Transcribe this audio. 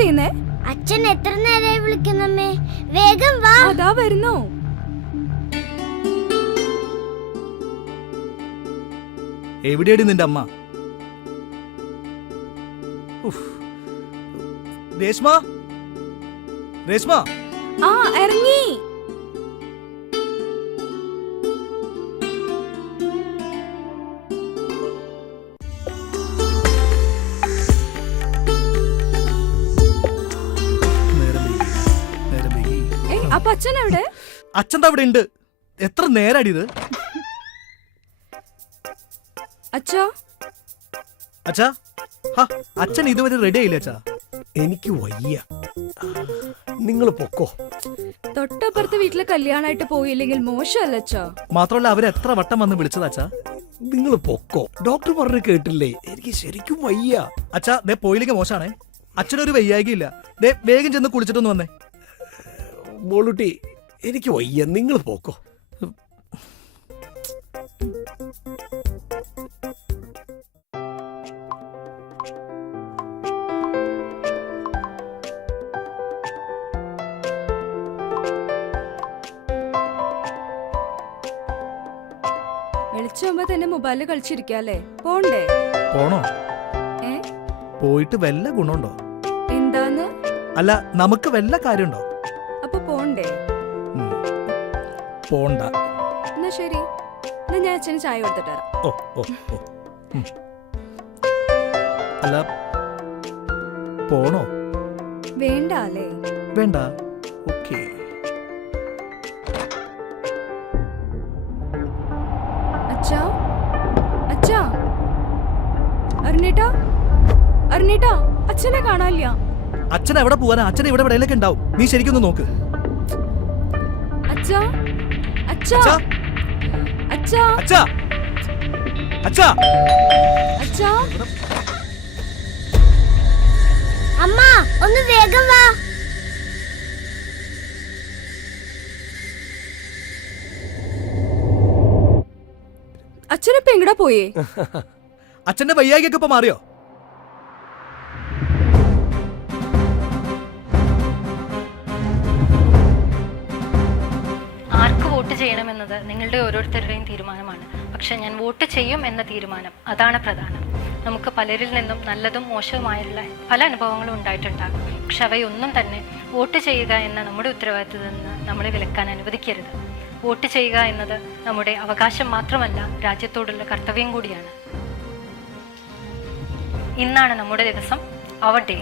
ചെയ്യുന്നേ? അച്ഛൻ എത്ര നേരമായി വിളിക്കുന്നമ്മേ? വേഗം വാ. അതാ വരുന്നു. എവിടെയാടി നിന്റെ അമ്മ? രേഷ്മ, രേഷ്മ. ആ ഇറങ്ങി. അപ്പൊ അച്ഛൻ എവിടെ? അച്ഛൻ അവിടെ ഉണ്ട്. എത്ര നേരടി ഇത്? അച്ഛാ, അച്ഛാ, അച്ഛൻ ഇതുവരെ റെഡി ആയില്ല അച്ഛാ. എനിക്ക് വയ്യ, നിങ്ങൾ പൊക്കോ. തൊട്ടപ്പുറത്തെ വീട്ടിലെ കല്യാണമായിട്ട് പോയില്ലെങ്കിൽ മോശമല്ല അച്ഛാ. മാത്രമല്ല അവര് എത്ര വട്ടം വന്ന് വിളിച്ചത് അച്ഛാ. നിങ്ങൾ പൊക്കോ, ഡോക്ടർ പറഞ്ഞു കേട്ടില്ലേ? എനിക്ക് ശരിക്കും വയ്യ. അച്ഛാ, ദേ പോയില്ലെങ്കിൽ മോശാണേ. അച്ഛനൊരു വയ്യാകില്ല. ദേ വേഗം ചെന്ന് കുളിച്ചിട്ടൊന്ന് വന്നേ. മോളുട്ടി, എനിക്ക് വയ്യ, നിങ്ങൾ പോക്കോ. വിളിച്ചുമ്പോ തന്നെ മൊബൈലിൽ കളിച്ചിരിക്കല്ലേ? പോണ്ടേ? പോണോ? ഏ, പോയിട്ട് വല്ല ഗുണമുണ്ടോ? എന്താന്ന്? അല്ല, നമുക്ക് വല്ല കാര്യമുണ്ടോ? അപ്പൊ പോണ്ടേ? പോണ്ട. എന്നാ ശരി, എന്നാ ഞാൻ അച്ഛന് ചായ കൊടുത്തിട്ട് വരാം. ഓ ഓ ഓ. അല്ല, പോണോ? വേണ്ട അല്ലേ? വേണ്ട. ഓക്കേ. അച്ഛാ, അച്ഛാ, അരുണേട്ടാ, അരുണേട്ടാ, അച്ഛനെ കാണാനില്ല. അച്ഛൻ എവിടെ പോവാനാ? അച്ഛൻ ഇവിടെ എവിടെയൊക്കെ ഉണ്ടാവും. നീ ശരിക്കൊന്ന് നോക്ക്. അച്ഛാ, അച്ഛാ, അച്ഛാ, അച്ഛാ, അച്ഛാ, അച്ഛാ. അമ്മ ഒന്ന് വേഗം വാ. അച്ഛനിപ്പോ എങ്ങടാ പോയേ? അച്ഛന്റെ വയ്യാകൊക്കെ ഇപ്പൊ മാറിയോ? ആർക്ക് വോട്ട് ചെയ്യണമെന്നത് നിങ്ങളുടെ ഓരോരുത്തരുടെയും തീരുമാനമാണ്. പക്ഷെ ഞാൻ വോട്ട് ചെയ്യും എന്ന തീരുമാനം, അതാണ് പ്രധാനം. നമുക്ക് പലരിൽ നിന്നും നല്ലതും മോശവുമായുള്ള പല അനുഭവങ്ങളും ഉണ്ടായിട്ടുണ്ടാകും. പക്ഷെ അവയൊന്നും തന്നെ വോട്ട് ചെയ്യുക എന്ന നമ്മുടെ ഉത്തരവാദിത്തത്തിൽ നിന്ന് നമ്മളെ വിലക്കാൻ അനുവദിക്കരുത്. വോട്ട് ചെയ്യുക എന്നത് നമ്മുടെ അവകാശം മാത്രമല്ല, രാജ്യത്തോടുള്ള കർത്തവ്യം കൂടിയാണ്. ഇന്നാണ് നമ്മുടെ ദിവസം, അവർ ഡേ.